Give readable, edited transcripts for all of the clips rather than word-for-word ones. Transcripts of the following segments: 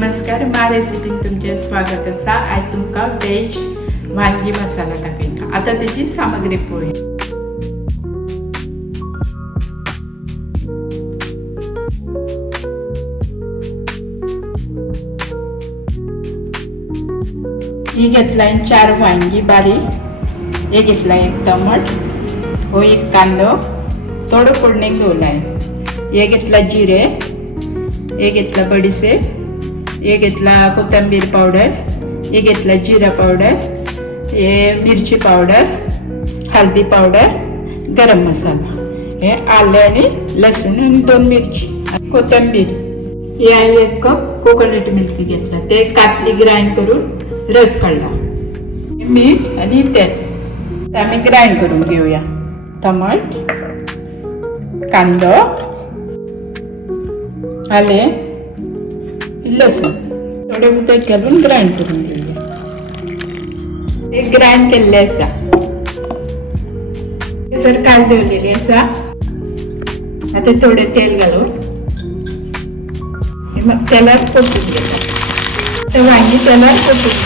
नमस्कार, मा रेसिपीन तुमचे स्वागत असा। आज तुमका वेज वांगी मसाला दाखयता। आता त्याची सामग्री पळोवया। ही घेतलाय 4 वांगी बारीक, हे घेतलाय 1 टमाट, हो 1 कांदो थोडं फोडणीक दवरलाय, हे घेतला जिरे, हे घेतला बडीशेप, हे घेतला कोथिंबीर पावडर, हे घेतला जिरा पावडर, हे मिरची पावडर, हळदी पावडर, गरम मसाला, हे आले आणि लसूण आणि 2 मिरची, कोथिंबीर, हे 1 कप कोकोनट मिल्क घेतला, ते कातली ग्राइंड करून रस काढला, मीठ आणि तेल आम्ही ग्राइंड करून घेऊया। टमाट, कांदा, आले, लसूण थोडे उदक घालून ग्राइंड करून घेऊया। हे ग्राइंड केलेले असा, सर काल दवरलेली असा। आता थोडे तेल घालून मग तेलात परतून घेऊया। तर वांगी तेलात परतून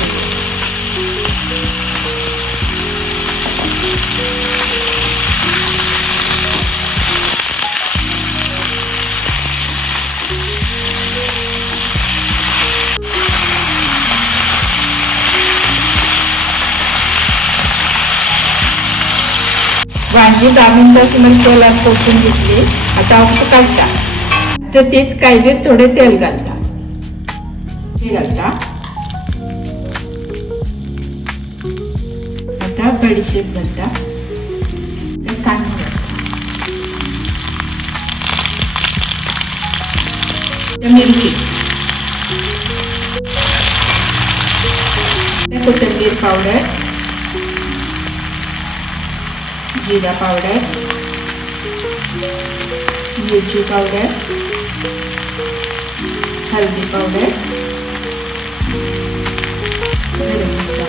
वांगी 10 मिनिटांपासून तेलात परतून घेतली। आता आपण काढता, तर तेच कायले थोडे तेल घालता, हे घालता। आता बडीशेप घालता, कांदा घालता, मिरची, कोथिंबीर पावडर, जीरा पावडर, मिरची पावडर, हल्दी पावडर, गरम मसाला,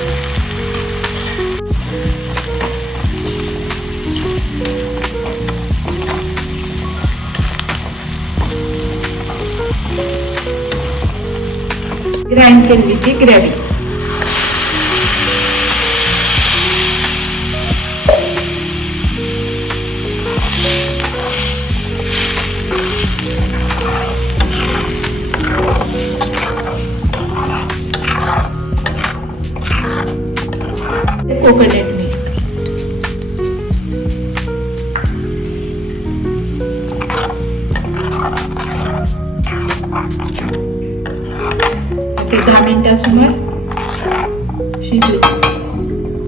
ग्राइंड केलेली ती ग्रेव्ही, कोकोनट मिल्क, ते 10 मिनिटांसमोर शिजू।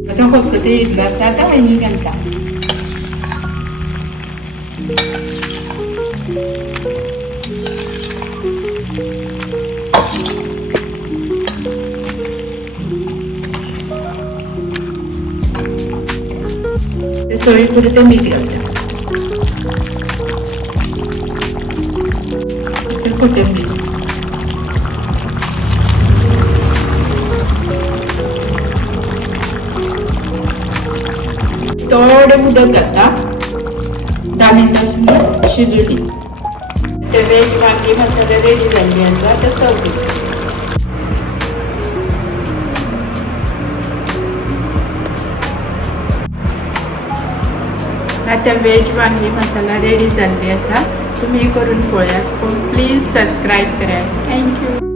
आता फक्त ते इतलं आता वांगी घालता, चवीपुरते मीठ घालता, कोथिंबीर, थोडे उदक घालता, 10 मिनिटांपासून शिजवली। ते वेज वांगी मसाला रेडी झाली आसा, आता सर्व केली। आता वेज वांगी मसाला रेडी झाली असा, तुम्ही करून पळयात, पण प्लीज सबस्क्राईब करा। थँक्यू।